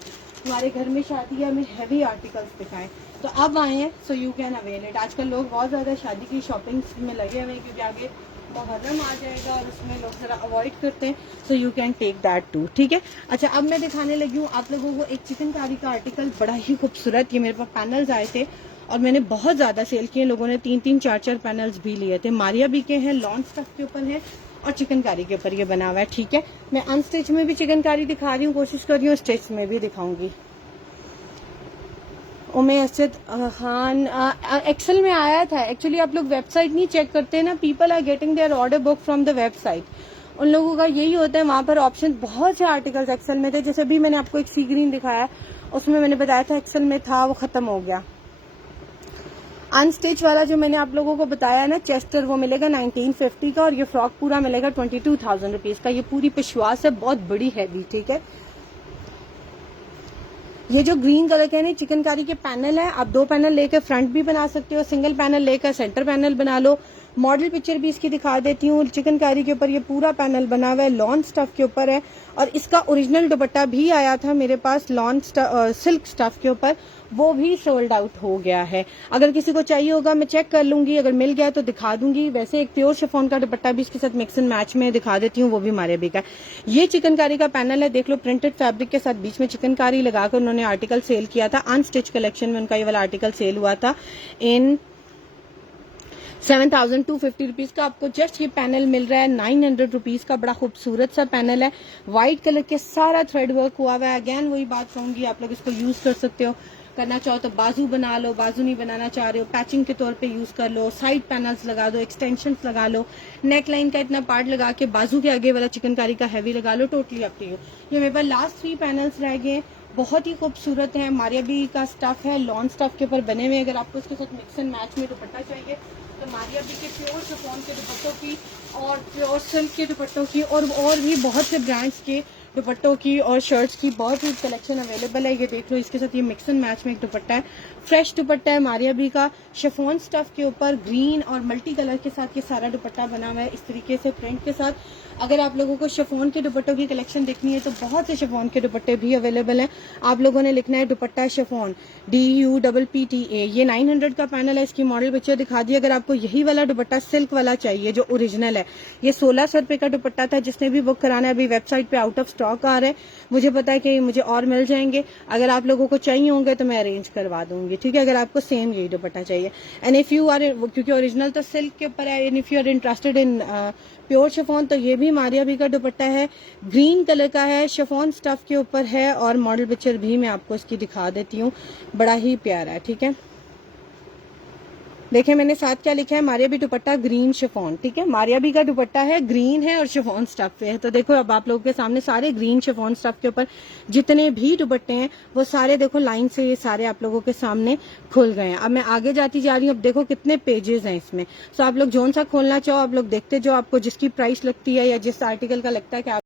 हमारे घर में शादी है, हमें हैवी आर्टिकल्स दिखाएं, तो अब आए हैं। So you can avail it. आजकल लोग बहुत ज्यादा शादी की शॉपिंग में लगे हुए हैं, क्योंकि आगे मुहर्रम आ जाएगा और उसमें लोग जरा अवॉइड करते हैं। So you can take that too, ठीक है। अच्छा, अब मैं दिखाने लगी हूँ आप लोगों को एक चिकनकारी का आर्टिकल, बड़ा ही खूबसूरत। ये मेरे पास पैनल्स आए थे और मैंने बहुत ज्यादा सेल किए, लोगों ने 3-3, 4-4 पैनल्स भी लिए थे। मारिया बी के हैं, लॉन स्टफ के ऊपर है और चिकनकारी के ऊपर ये बना हुआ है, ठीक है। मैं अनस्टिच में भी चिकनकारी दिखा रही हूँ, कोशिश कर रही हूँ स्टिच में भी दिखाऊंगी। उमे असद खान एक्सेल में आया था। एक्चुअली आप लोग वेबसाइट नहीं चेक करते ना, people are getting their order book from the website. उन लोगों का यही होता है, वहां पर ऑप्शन बहुत से आर्टिकल्स एक्सेल में थे। जैसे भी मैंने आपको एक सी ग्रीन दिखाया, उसमें मैंने बताया था एक्सेल में था, वो खत्म हो गया। अनस्टिच वाला जो मैंने आप लोगों को बताया ना, चेस्टर, वो मिलेगा 1950 का, और ये फ्रॉक पूरा मिलेगा 22,000 रुपीज का। ये पूरी पिशवास है, बहुत बड़ी हैवी, ठीक है। ये जो ग्रीन कलर के हैं चिकनकारी के पैनल है, आप 2 पैनल लेकर फ्रंट भी बना सकते हो, सिंगल पैनल लेकर सेंटर पैनल बना लो। मॉडल पिक्चर भी इसकी दिखा देती हूँ। चिकनकारी के ऊपर ये पूरा पैनल बना हुआ है, लॉन स्टफ के ऊपर है और इसका ओरिजिनल दुपट्टा भी आया था मेरे पास लॉन सिल्क स्टफ के ऊपर, वो भी सोल्ड आउट हो गया है। अगर किसी को चाहिए होगा मैं चेक कर लूंगी, अगर मिल गया तो दिखा दूंगी। वैसे एक प्योर शिफॉन का दुपट्टा भी इसके साथ मिक्स एंड मैच में दिखा देती हूँ, वो भी हमारे भी का। ये चिकनकारी का पैनल है, देख लो प्रिंटेड फैब्रिक के साथ बीच में चिकनकारी लगाकर उन्होंने आर्टिकल सेल किया था। अनस्टिच कलेक्शन में उनका ये वाला आर्टिकल सेल हुआ था इन 7,250 रुपीज का। आपको जस्ट ये पैनल मिल रहा है 900 रुपीज का। बड़ा खूबसूरत सा पैनल है, व्हाइट कलर के सारा थ्रेड वर्क हुआ हुआ है। अगेन वही बात कहूंगी, आप लोग इसको यूज कर सकते हो, करना चाहो तो बाजू बना लो, बाजू नहीं बनाना चाह रहे हो पैचिंग के तौर पे यूज कर लो, साइड पैनल्स लगा दो, एक्सटेंशंस लगा लो, नेक लाइन का इतना पार्ट लगा के बाजू के आगे वाला चिकनकारी का हैवी लगा लो, टोटली अप टू यू। ये मेरे पास लास्ट 3 पैनल्स रह गए, बहुत ही खूबसूरत है। मारिया बी का स्टफ है, लॉन स्टफ के ऊपर बने हुए। अगर आपको इसके साथ मिक्स एंड मैच में दुपट्टा चाहिए तो मारिया बी के प्योर शिफॉन के दुपट्टों की और प्योर सिल्क के दुपट्टों की और भी बहुत से ब्रांड्स के दुपट्टों की और शर्ट्स की बहुत ही कलेक्शन अवेलेबल है। ये देख लो, इसके साथ ये मिक्स एंड मैच में एक दुपट्टा है, फ्रेश दुपट्टा है मारिया बी का, शिफॉन स्टफ के ऊपर ग्रीन और मल्टी कलर के साथ ये सारा दुपट्टा बना हुआ है इस तरीके से प्रिंट के साथ। अगर आप लोगों को शिफॉन के दुपट्टों की कलेक्शन देखनी है तो बहुत से शिफॉन के दुपट्टे भी अवेलेबल हैं। आप लोगों ने लिखना है दुपट्टा शिफॉन DUPPTA। ये 900 का पैनल है, इसकी मॉडल पिक्चर दिखा दी। अगर आपको यही वाला दुपट्टा सिल्क वाला चाहिए जो ओरिजिनल है, ये 1600 रुपए का दुपट्टा था। जिसने भी बुक कराना है, अभी वेबसाइट पे आउट ऑफ स्टॉक आ रहा है, मुझे पता है कि मुझे और मिल जाएंगे। अगर आप लोगों को चाहिए होंगे तो मैं अरेंज करवा दूंगी, ठीक है, अगर आपको सेम यही दुपट्टा चाहिए। एंड इफ यू आर, क्योंकि ओरिजिनल तो सिल्क के ऊपर है, and if you are interested in pure chiffon तो ये भी मारिया बी का दुपट्टा है, ग्रीन कलर का है, शिफॉन स्टफ के ऊपर है और मॉडल पिक्चर भी मैं आपको इसकी दिखा देती हूँ, बड़ा ही प्यारा है, ठीक है। देखिए मैंने साथ क्या लिखा है, मारिया बी दुपट्टा ग्रीन शिफॉन, ठीक है, मारिया बी का दुपट्टा है, ग्रीन है और शिफॉन स्टफ पे है। तो देखो अब आप लोगों के सामने सारे ग्रीन शिफॉन स्टफ के ऊपर जितने भी दुपट्टे हैं वो सारे देखो लाइन से ये सारे आप लोगों के सामने खुल गए हैं। अब मैं आगे जाती जा रही हूँ, अब देखो कितने पेजेस हैं इसमें। सो आप लोग जोन सा खोलना चाहो आप लोग देखते जो, आपको जिसकी प्राइस लगती है या जिस आर्टिकल का लगता है कि आप